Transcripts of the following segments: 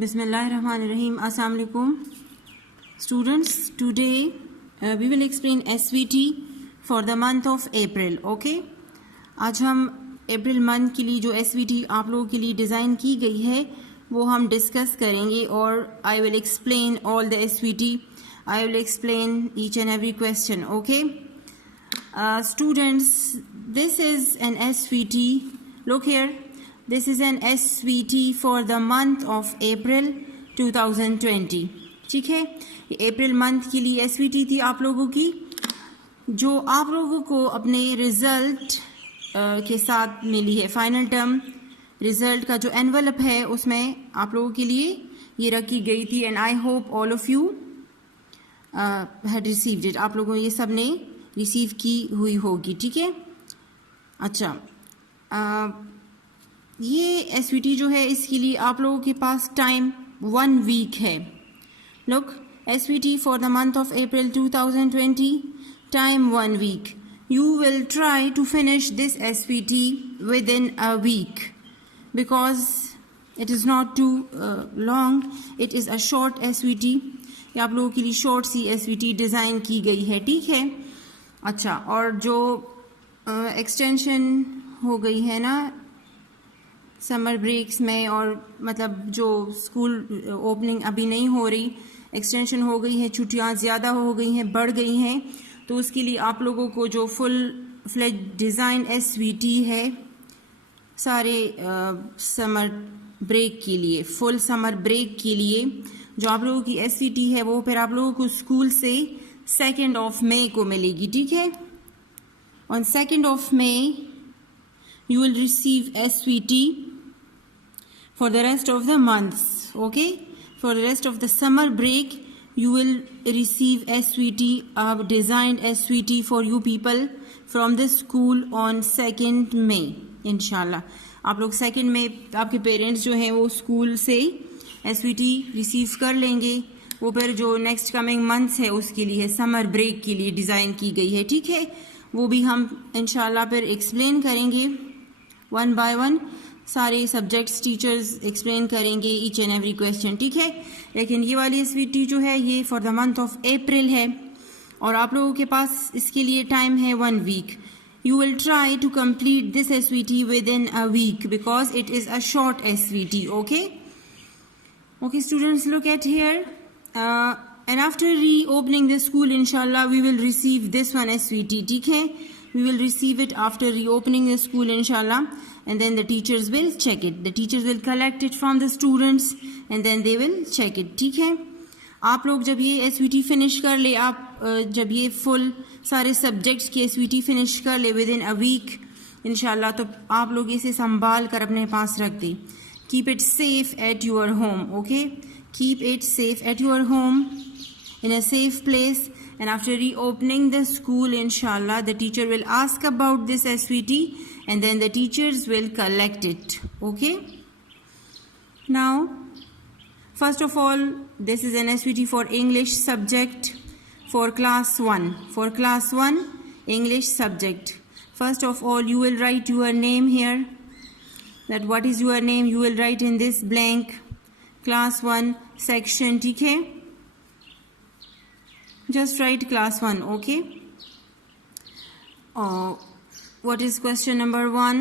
Bismillahirrahmanirrahim. Assalamu alaikum. Students, today we will explain SVT for the month of April. Okay? आज हम April month के लिए जो SVT आप लोगों के लिए डिज़ाइन की गई है वो हम डिस्कस करेंगे और I will explain all the SVT. I will explain each and every question. Okay? Students, this is an SVT. Look here. This is an SVT for the month of April 2020. ठीक है, ये April month के लिए SVT थी आप लोगों की, जो आप लोगों को अपने रिज़ल्ट के साथ मिली है. फाइनल टर्म रिज़ल्ट का जो एनवलप है उसमें आप लोगों के लिए ये रखी गई थी. And I hope all of you had received it. आप लोगों ये सब ने रिसीव की हुई होगी. ठीक है. अच्छा, ये SVT जो है इसके लिए आप लोगों के पास टाइम 1 वीक है. Look, SVT for the month of April 2020, time 1 week. You will try to finish this SVT within a week because it is not too long. It is a short SVT. ये आप लोगों के लिए short सी SVT design की गई है. ठीक है. अच्छा, और जो एक्सटेंशन हो गई है ना समर ब्रेक्स में, और मतलब जो स्कूल ओपनिंग अभी नहीं हो रही, एक्सटेंशन हो गई है, छुट्टियां ज़्यादा हो गई हैं, बढ़ गई हैं, तो उसके लिए आप लोगों को जो फुल फ्लेज डिज़ाइन SVT है सारे समर ब्रेक के लिए, फुल समर ब्रेक के लिए जो आप लोगों की SVT है वो फिर आप लोगों को स्कूल से 2 मई को मिलेगी. ठीक है. On 2 May you will receive SVT for the rest of the months. Okay, for the rest of the summer break you will receive SVT, designed SVT for you people from the school on 2 May. इंशाल्लाह आप लोग 2 मई आपके parents जो हैं वो school से SVT receive कर लेंगे. वो फिर जो नेक्स्ट कमिंग मंथ्स है उसके लिए समर ब्रेक के लिए डिज़ाइन की गई है. ठीक है. वो भी हम इंशाल्लाह फिर एक्सप्लेन करेंगे वन बाय वन. सारे सब्जेक्ट्स टीचर्स एक्सप्लेन करेंगे ईच एंड एवरी क्वेश्चन. ठीक है. लेकिन ये वाली SVT जो है ये फॉर द मंथ ऑफ अप्रैल है और आप लोगों के पास इसके लिए टाइम है 1 week. You will try to complete this SVT within a week because it is a short SVT. Okay. Okay students, look at here. And after reopening the school, inshallah, we will receive this one SVT. ठीक है. We will receive it after reopening the school, inshallah, and then the teachers will check it. The teachers will collect it from the students and then they will check it. ठीक है. आप लोग जब ये SVT finish कर ले, आप जब ये फुल सारे सब्जेक्ट्स की SVT फिनिश कर ले विद इन अ वीक इंशाल्लाह, तो आप लोग इसे संभाल कर अपने पास रख दें. Keep it safe at your home. Okay, keep it safe at your home in a safe place, and after reopening the school inshallah the teacher will ask about this SVT and then the teachers will collect it. Okay, now first of all this is an SVT for English subject for class 1. For class 1 English subject, first of all you will write your name here, that what is your name you will write in this blank class 1 section. ठीक है. Just write class 1. Okay. What is question number 1?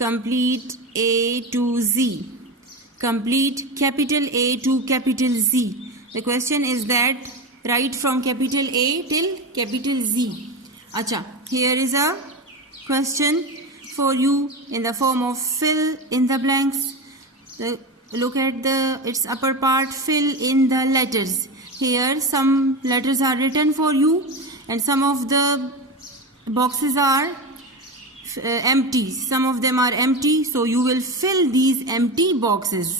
Complete A to Z. Complete capital A to capital Z. The question is that write from capital A till capital Z. Acha, here is a question for you in the form of fill in the blanks. Look at its upper part. Fill in the letters. Here some letters are written for you and some of the boxes are empty. Some of them are empty, so you will fill these empty boxes.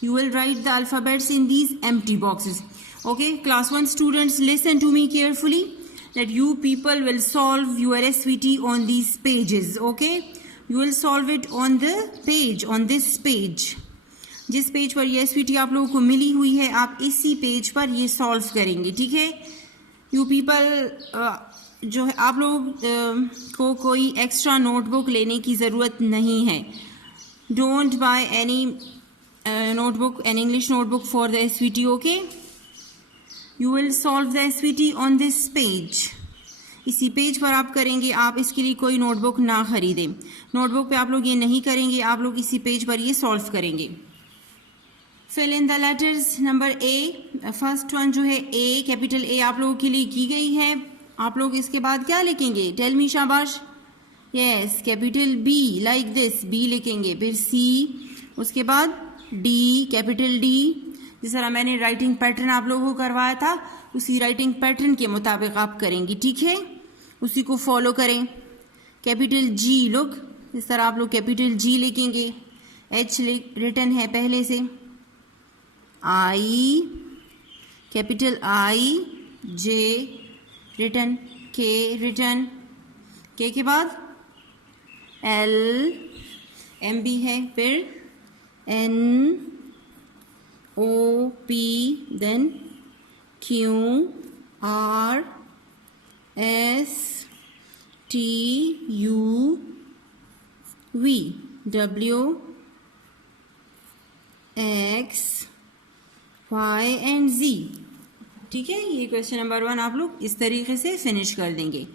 You will write the alphabets in these empty boxes. Okay, class 1 students, listen to me carefully that you people will solve your SVT on these pages. Okay, you will solve it on the page, on this page. जिस page पर ये SVT आप लोगों को मिली हुई है आप इसी पेज पर ये सॉल्व करेंगे. ठीक है. यू पीपल जो है आप लोग को कोई एक्स्ट्रा नोटबुक लेने की ज़रूरत नहीं है. Don't by any notebook, an English notebook for the SVT. Okay, you will solve the SVT on this page. इसी पेज पर आप करेंगे. आप इसके लिए कोई नोटबुक ना खरीदें. नोटबुक पे आप लोग ये नहीं करेंगे, आप लोग इसी पेज पर ये सॉल्व करेंगे. Fill in the letters. Number A, first one जो है ए, कैपिटल ए आप लोगों के लिए की गई है. आप लोग इसके बाद क्या लिखेंगे? टेल मी, शाबाश. Yes, capital B, like this, B लिखेंगे. फिर सी, उसके बाद डी, कैपिटल डी. जिस तरह मैंने राइटिंग पैटर्न आप लोगों को करवाया था, उसी राइटिंग पैटर्न के मुताबिक आप करेंगे. ठीक है, उसी को फॉलो करें. कैपिटल जी, लुक, इस तरह आप लोग कैपिटल जी लिखेंगे. एच रिटन है पहले से. I, capital I, J written, K written, K के बाद एल, एम भी है, फिर N, O, P, then Q, R, S, T, U, V, W, X, Y and Z. ठीक है, ये क्वेश्चन नंबर 1 आप लोग इस तरीके से फिनिश कर देंगे.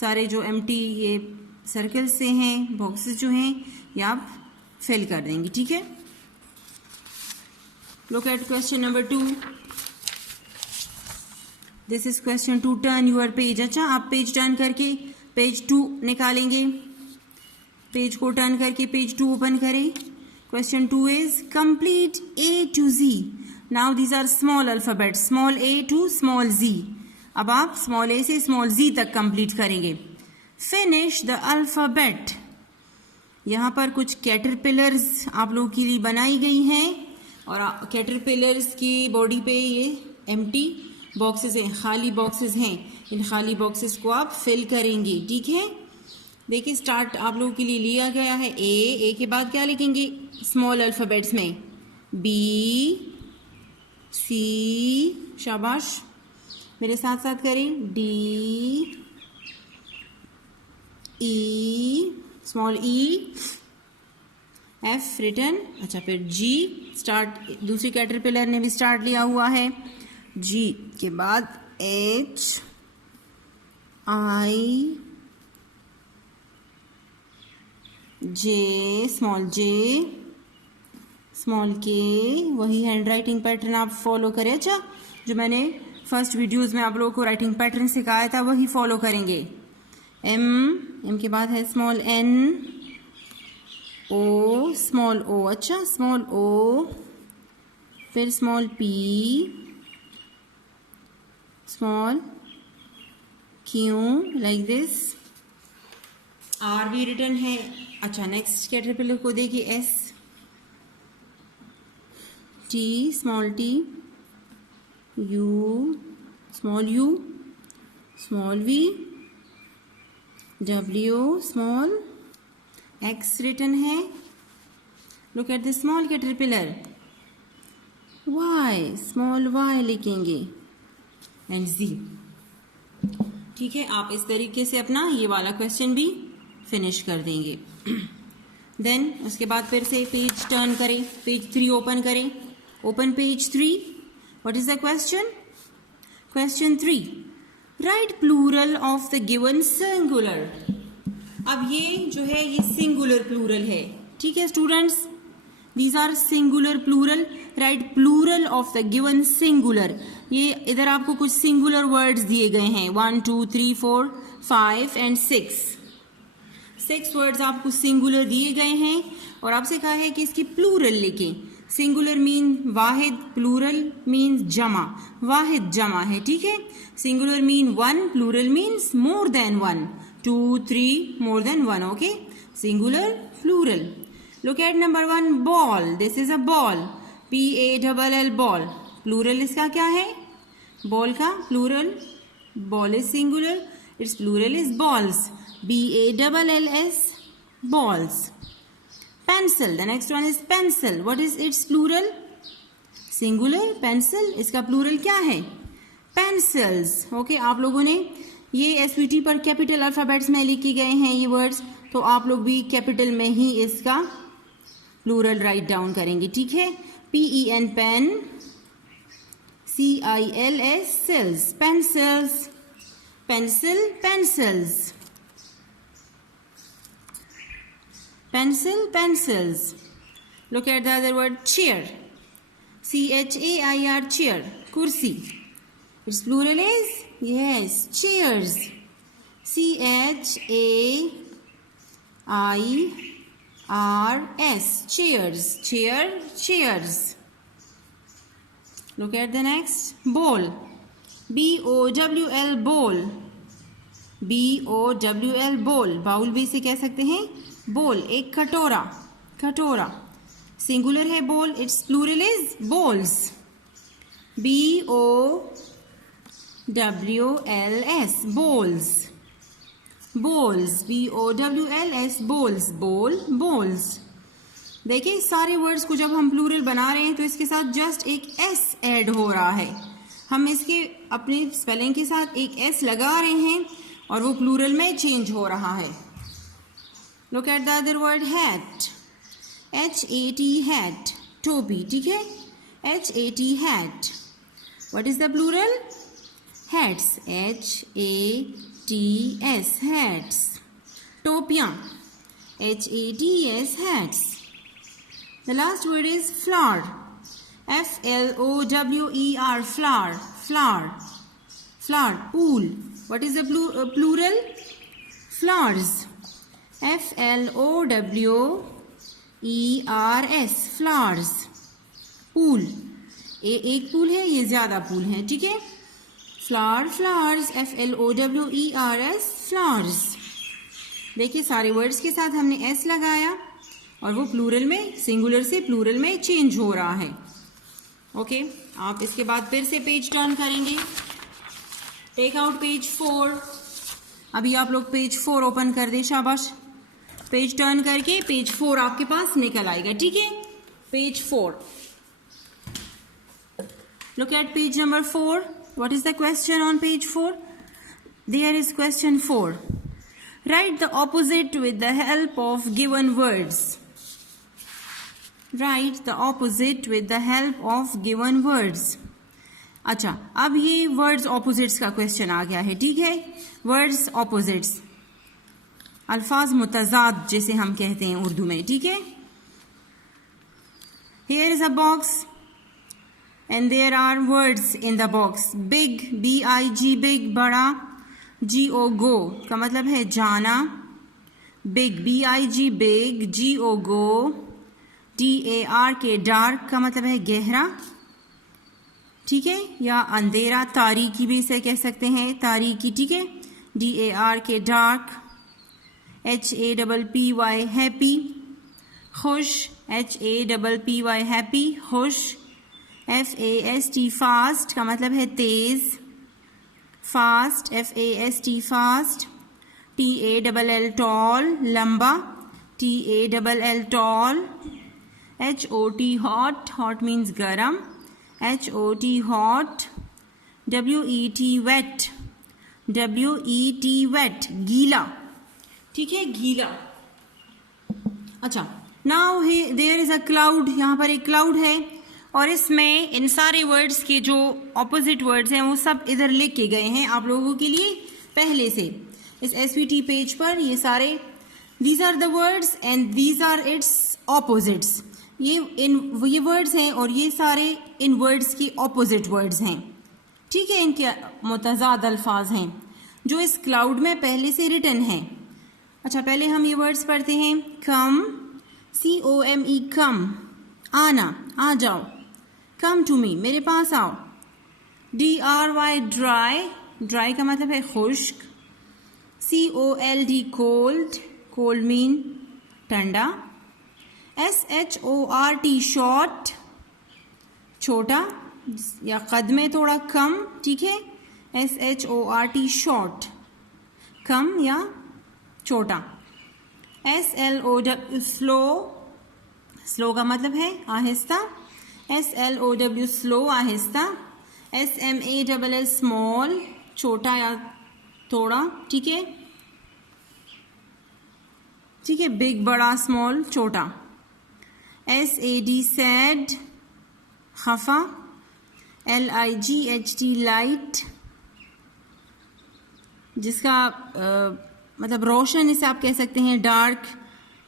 सारे जो एम्प्टी ये सर्कल से हैं, बॉक्सेस जो हैं, ये आप फिल कर देंगे. ठीक है, look at question number 2. This is question 2. Turn your page. अच्छा, आप पेज टर्न करके पेज 2 निकालेंगे. पेज को टर्न करके पेज 2 ओपन करें. Question 2 is complete A to Z. Now these are small alphabet, small a to small z. अब आप small a से स्मॉल z तक कंप्लीट करेंगे. Finish the alphabet. यहाँ पर कुछ कैटरपिलर्स आप लोगों के लिए बनाई गई हैं, और कैटरपिलर्स की बॉडी पे ये एम्प्टी बॉक्सेस हैं, खाली बॉक्सेस हैं. इन खाली बॉक्सेस को आप फिल करेंगे. ठीक है, देखिए स्टार्ट आप लोगों के लिए लिया गया है ए के बाद क्या लिखेंगे? स्मॉल अल्फाबेट्स में बी, सी, शाबाश, मेरे साथ साथ करें. डी, ई, स्मॉल ई, एफ रिटन. अच्छा, फिर जी स्टार्ट, दूसरी कैटरपिलर ने भी स्टार्ट लिया हुआ है. जी के बाद एच, आई, जे, स्मॉल के. वही हैंड राइटिंग पैटर्न आप फॉलो करें. अच्छा, जो मैंने फर्स्ट वीडियोस में आप लोगों को राइटिंग पैटर्न सिखाया था वही फॉलो करेंगे. एम के बाद है small N, O, small O. अच्छा, स्मॉल ओ, फिर small P, small Q, like this. R भी रिटर्न है. अच्छा, नेक्स्ट कैटरपिलर को देखिए. S, T, small T, U, small V, W, small X written है. Look at the small caterpillar. Y, small Y लिखेंगे, and Z. ठीक है, आप इस तरीके से अपना ये वाला क्वेश्चन भी फिनिश कर देंगे. देन उसके बाद फिर से पेज टर्न करें, पेज 3 ओपन करें. Open page 3. What is the question? Question 3, write plural of the given singular. अब ये जो है ये सिंगुलर प्लूरल है. ठीक है students, these are singular plural. Write plural of the given singular. ये इधर आपको कुछ सिंगुलर वर्ड्स दिए गए हैं. 1 2 3 4 5 एंड 6 वर्ड्स आपको सिंगुलर दिए गए हैं, और आपसे कहा है कि इसकी प्लूरल लिखें. सिंगुलर मीन वाहिद, प्लूरल मीन जमा. वाहिद जमा है. ठीक है, singular mean 1, plural means more than 1, 2 3 more than 1. Okay, singular plural. Look at number 1, ball. This is a ball, BALL, ball. Plural इसका क्या है? बॉल का plural, ball is singular, its plural is balls. BALLS, balls. Pencil, the next one is pencil. What is its plural? Singular, pencil. इसका plural क्या है? Pencils. Okay, आप लोगों ने ये SVT पर कैपिटल अल्फाबेट्स में लिखे गए हैं ये वर्ड्स, तो आप लोग भी कैपिटल में ही इसका प्लूरल राइट डाउन करेंगे. ठीक है, PEN pen, CILS cells, pencils, pencil, pencils, pencil, pencils. Look at the other word, chair, CHAIR, chair, kursi. Its plural is, yes, chairs, CHAIRS, chairs, chair, chairs. Look at the next, bowl, BOWL, bowl, BOWL, bowl. Bowl भी इसे कह सकते हैं बोल, एक कटोरा, कटोरा. Singular है bowl, its plural is bowls, BOWLS, bowls, bowls, BOWLS, bowls, bowl, bowls. देखिए सारे वर्ड्स को जब हम प्लूरल बना रहे हैं तो इसके साथ जस्ट एक एस ऐड हो रहा है. हम इसके अपने स्पेलिंग के साथ एक एस लगा रहे हैं और वो प्लूरल में चेंज हो रहा है. Look at the other word, hat, HAT, hat, टोपी. ठीक है, HAT, hat. What is the plural? Hats, HATS, hats. टोपियां, HATS, hats. The last word is flower, FLOWER, flower, flower, flower. Pool. What is the plural? Flowers, FLOWERS, flowers. Pool. एक pool है, ये ज्यादा pool है. ठीक है, flower, flowers, FLOWERS, flowers. देखिए सारे वर्ड्स के साथ हमने S लगाया और वो प्लूरल में, सिंगुलर से प्लूरल में चेंज हो रहा है. ओके, आप इसके बाद फिर से पेज टर्न करेंगे. Take out page 4. अभी आप लोग पेज 4 ओपन कर दे, शाबाश. पेज टर्न करके पेज 4 आपके पास निकल आएगा. ठीक है, page 4. Look at page number 4. What is the question on page 4? There is question 4. Write the opposite with the help of given words. Write the opposite with the help of given words. अच्छा, अब ये words opposites का question आ गया है. ठीक है, words opposites, अल्फाज मुतजाद जिसे हम कहते हैं उर्दू में. ठीक है, here is a box and there are words in the box. Big, BIG, big, बड़ा. GO, go का मतलब है जाना. Big, BIG, big. GO, go. DARK, dark का मतलब है गहरा. ठीक है, या अंधेरा, तारीकी भी इसे कह सकते हैं, तारीकी. ठीक है, DARK, डार्क. HAPPY, happy. खुश, HAPPY, हैप्पी, खुश. FAST, फास्ट का मतलब है तेज, fast. FAST, fast. TALL, tall, लंबा. TALL, tall. HOT, hot, hot means garam. HOT, hot. WET, wet. WET, wet, गीला. ठीक है, गीला. अच्छा, now there is a cloud. यहाँ पर एक क्लाउड है और इसमें इन सारे वर्ड्स के जो ऑपोजिट वर्ड्स हैं वो सब इधर लिख के गए हैं आप लोगों के लिए पहले से. इस SVT पेज पर ये सारे, these are the words and these are its opposites. ये वर्ड्स हैं और ये सारे इन वर्ड्स की ऑपोजिट वर्ड्स हैं. ठीक है, इनके मुतजाद अल्फाज हैं जो इस क्लाउड में पहले से रिटन हैं. अच्छा, पहले हम ये वर्ड्स पढ़ते हैं. कम, COME, कम, आना, आ जाओ. कम टू मी, मेरे पास आओ. DRY, ड्राई, ड्राई का मतलब है खुश्क. COLD, कोल्ड, कोल्ड मीन ठंडा. SHORT, शॉर्ट, छोटा या कद में थोड़ा कम. ठीक है, SHORT, शॉर्ट, कम या छोटा. SLOW, स्लो, स्लो का मतलब है आहिस्ता. SLOW, स्लो, आहिस्ता. SMALL, स्मॉल, छोटा या थोड़ा. ठीक है, ठीक है, बिग, बड़ा, स्मॉल, छोटा. SAD, सैड, खफा, LIGHT लाइट, जिसका मतलब रोशन इसे आप कह सकते हैं, डार्क,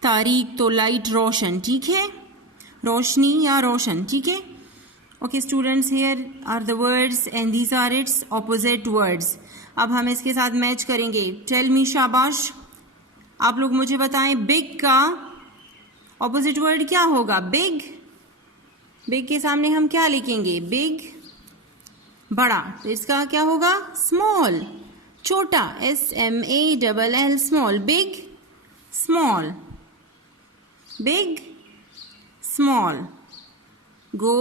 तारीक तो लाइट रोशन, ठीक है, रोशनी या रोशन, ठीक है। Okay students, here are the words and these are its opposite words. अब हम इसके साथ मैच करेंगे। टेल मी, शाबाश, आप लोग मुझे बताएं, बिग का ऑपोजिट वर्ड क्या होगा? बिग। बिग के सामने हम क्या लिखेंगे? बिग, बड़ा, तो इसका क्या होगा? स्मॉल, छोटा, SMALL, small. Big, small, big, small. Go,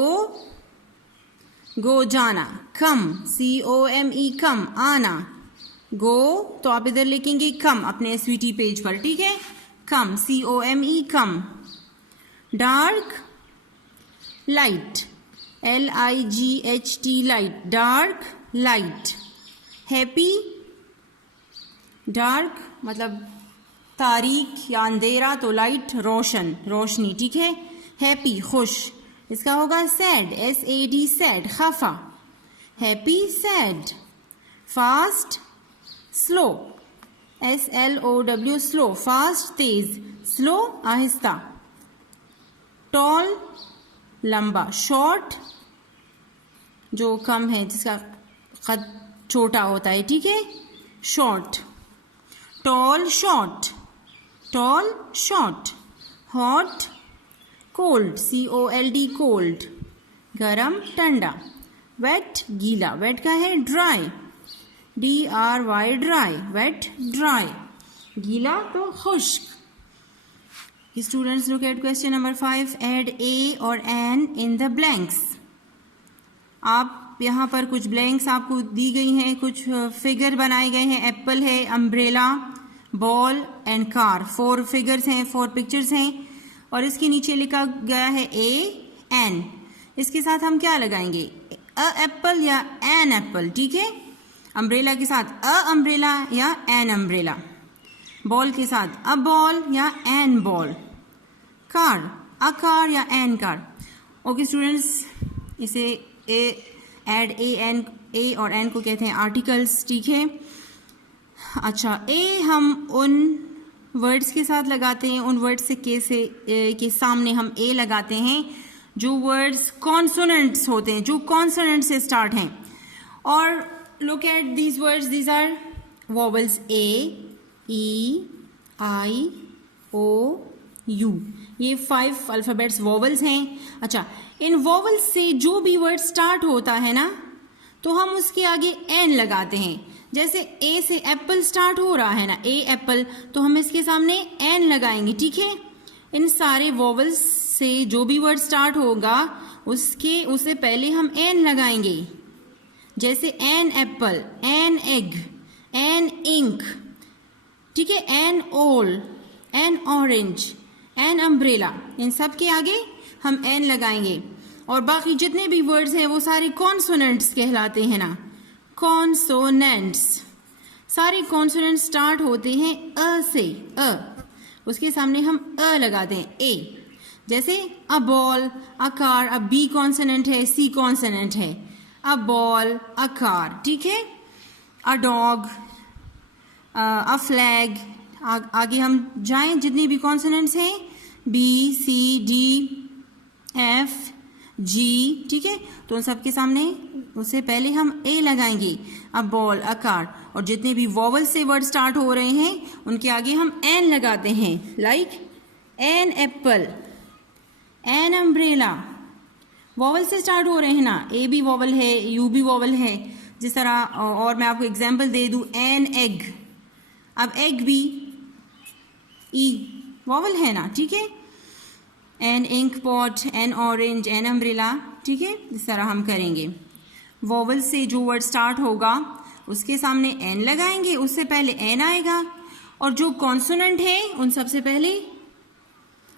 go जाना, कम, COME, कम, आना। गो तो आप इधर लिखेंगे कम अपने SVT पेज पर, ठीक है, come, COME, come. Dark, light, LIGHT, light, dark, light. Happy, dark मतलब तारीक या अंधेरा, तो लाइट रोशन, रोशनी, ठीक है। हैप्पी, खुश, इसका होगा सैड, SAD, सैड, खफा। Happy, sad. Fast, slow, SLOW, slow, fast, तेज, स्लो, आहिस्ता। टॉल, लंबा, शॉर्ट, जो कम है, जिसका कद छोटा होता है, ठीक है, short. Tall, short, tall, short. Hot, cold, COLD, cold, गरम, ठंडा। वेट, गीला, वेट का है dry, DRY, dry, wet, dry, गीला तो खुश्क। Students, look at question number 5, add A और N इन द ब्लैंक्स। आप यहाँ पर कुछ ब्लैंक्स आपको दी गई हैं, कुछ फिगर बनाए गए हैं। एप्पल है, umbrella, ball and car, 4 figures हैं, 4 पिक्चर्स हैं, और इसके नीचे लिखा गया है AN। इसके साथ हम क्या लगाएंगे? अ एप्पल या एन एप्पल, ठीक है। अम्ब्रेला के साथ अ अम्ब्रेला या एन अम्ब्रेला। बॉल के साथ अ बॉल या an ball. Car, a car या एन कार। ओके स्टूडेंट्स, इसे एड A और N को कहते हैं आर्टिकल्स, ठीक है। अच्छा, A हम उन वर्ड्स के साथ लगाते हैं, उन वर्ड्स के सामने हम A लगाते हैं जो वर्ड्स कॉन्सोनेंट्स होते हैं, जो कॉन्सोनेंट से स्टार्ट हैं। और look at these words, these are vowels A, E, I, O, U, ये 5 अल्फ़ाबेट्स वॉवल्स हैं। अच्छा, इन वॉवल्स से जो भी वर्ड स्टार्ट होता है ना, तो हम उसके आगे N लगाते हैं। जैसे A से एप्पल स्टार्ट हो रहा है ना, A एप्पल, तो हम इसके सामने N लगाएंगे, ठीक है। इन सारे वॉवल्स से जो भी वर्ड स्टार्ट होगा उससे पहले हम N लगाएंगे। जैसे an apple, an egg, an ink, ठीक है, an owl, an orange, an umbrella, इन सब के आगे हम एन लगाएंगे। और बाकी जितने भी वर्ड्स हैं वो सारे कॉन्सोनेंट्स कहलाते हैं ना, कॉन्सोनेंट्स। सारे कॉन्सोनेंट्स स्टार्ट होते हैं अ से, अ, उसके सामने हम अ लगाते हैं, ए। जैसे अ बॉल, अ कार, अब बी कॉन्सोनेंट है, सी कॉन्सोनेंट है, अ बॉल, अ कार, ठीक है। अ डॉग, अ फ्लैग, आगे हम जाएं, जितनी भी कॉन्सोनेंट्स हैं, बी, सी, डी, एफ, जी, ठीक है, तो उन सबके सामने उससे पहले हम ए लगाएंगे, अ बॉल, अ कार। और जितने भी वॉवल से वर्ड स्टार्ट हो रहे हैं उनके आगे हम एन लगाते हैं, like an apple, an umbrella. Vowel से स्टार्ट हो रहे हैं ना, ए भी वॉवल है, यू भी वॉवल है, जिस तरह। और मैं आपको एग्जांपल दे दूं, एन एग, अब एग भी ई वॉवल है ना, ठीक है। An ink pot, an orange, an umbrella, ठीक है। इस तरह हम करेंगे। वॉवल से जो वर्ड स्टार्ट होगा उसके सामने एन लगाएंगे, उससे पहले एन आएगा। और जो कॉन्सोनेंट है उन सबसे पहले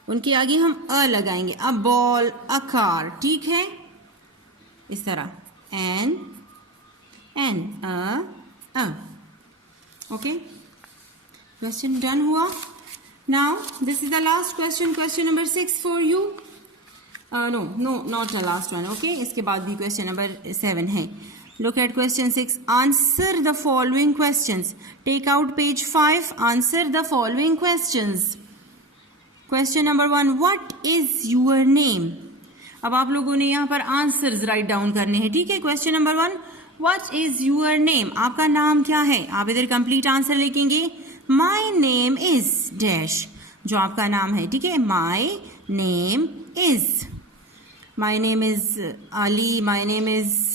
उनके आगे हम अ लगाएंगे, अ बॉल, अ कार, ठीक है, इस तरह an an a. Okay, question done हुआ। Now this is the last question, question number 6 for you. No not the last one. Okay, इसके बाद भी क्वेश्चन नंबर 7 है. Look at question 6. Answer the following questions. Take out page 5. Answer the following questions. Question number 1. What is your name? अब आप लोगों ने यहाँ पर आंसर्स राइट डाउन करने हैं. ठीक है. Question number 1. What is your name? आपका नाम क्या है? आप इधर कंप्लीट आंसर लिखेंगे. My name is dash. जो आपका नाम है. ठीक है. My name is. My name is Ali. My name is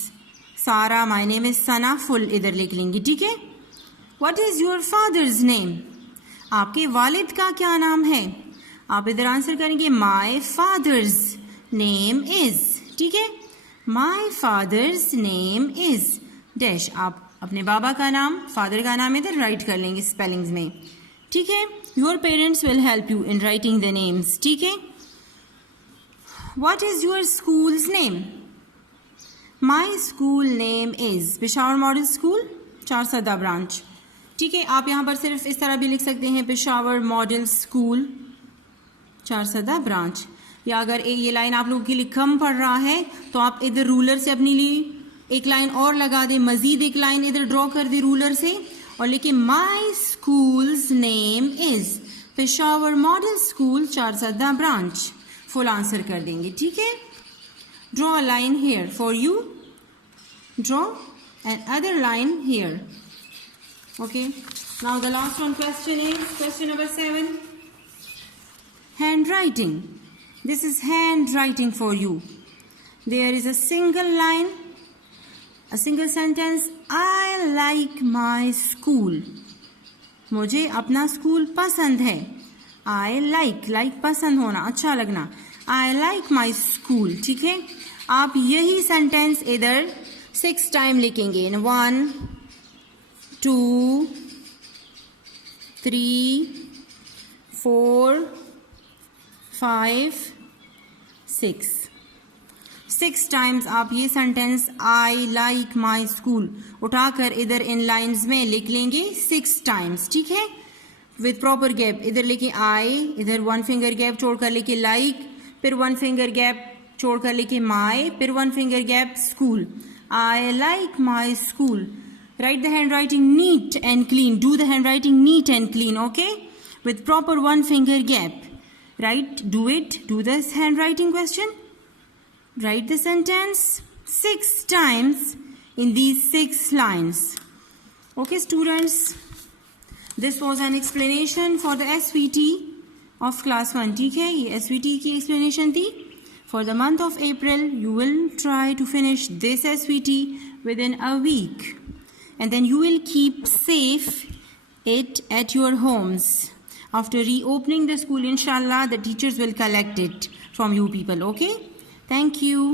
सारा. My name is Sana. Full इधर लिख लेंगे. ठीक है. What is your father's name? आपके वालिद का क्या नाम है? आप इधर आंसर करेंगे माई फादर्स नेम इज. ठीक है. My father's name is dash. आप अपने बाबा का नाम, फादर का नाम इधर राइट कर लेंगे स्पेलिंग्स में. ठीक है. Your parents will help you in writing the names. ठीक है. What is your schools name? My school name is Peshawar model school, Charsadda branch. ठीक है. आप यहाँ पर सिर्फ इस तरह भी लिख सकते हैं Peshawar model school, Charsadda branch. या अगर ये लाइन आप लोगों के लिए कम पड़ रहा है तो आप इधर रूलर से अपने लिए एक लाइन और लगा दें, मजीद एक लाइन इधर ड्रॉ कर दे रूलर से और लिखे my school's name is Peshawar model school, Charsadda branch. Full answer कर देंगे. ठीक है. Draw a line here for you. Draw another line here. Okay. Now the last one question is question number 7. Handwriting. This is handwriting for you. There is a single line, a single sentence. I like my school. मुझे अपना school पसंद है. I like पसंद होना, अच्छा लगना. I like my school. ठीक है. आप यही सेंटेंस इधर 6 टाइम लिखेंगे. 1 2 3 4 5 6 टाइम्स आप ये sentence I like my school उठाकर इधर इन लाइंस में लिख लेंगे 6 टाइम्स. ठीक है. With proper gap. इधर लिखे आई, इधर 1 फिंगर गैप छोड़कर लिखे लाइक, फिर 1 फिंगर गैप छोड़कर लिखे माई, फिर 1 finger gap school. I like my school. Right the hand writing neat and clean. Do the hand writing neat and clean. Okay. With proper 1 finger gap. Right. Do it. Do this hand writing question. Write the sentence 6 times in these 6 lines. Okay, students. This was an explanation for the SVT of class 1. ठीक है. ये SVT की explanation थी. For the month of April, you will try to finish this SVT within a week. And then you will keep safe it at your homes. After reopening the school, inshallah, the teachers will collect it from you people. Okay? Thank you.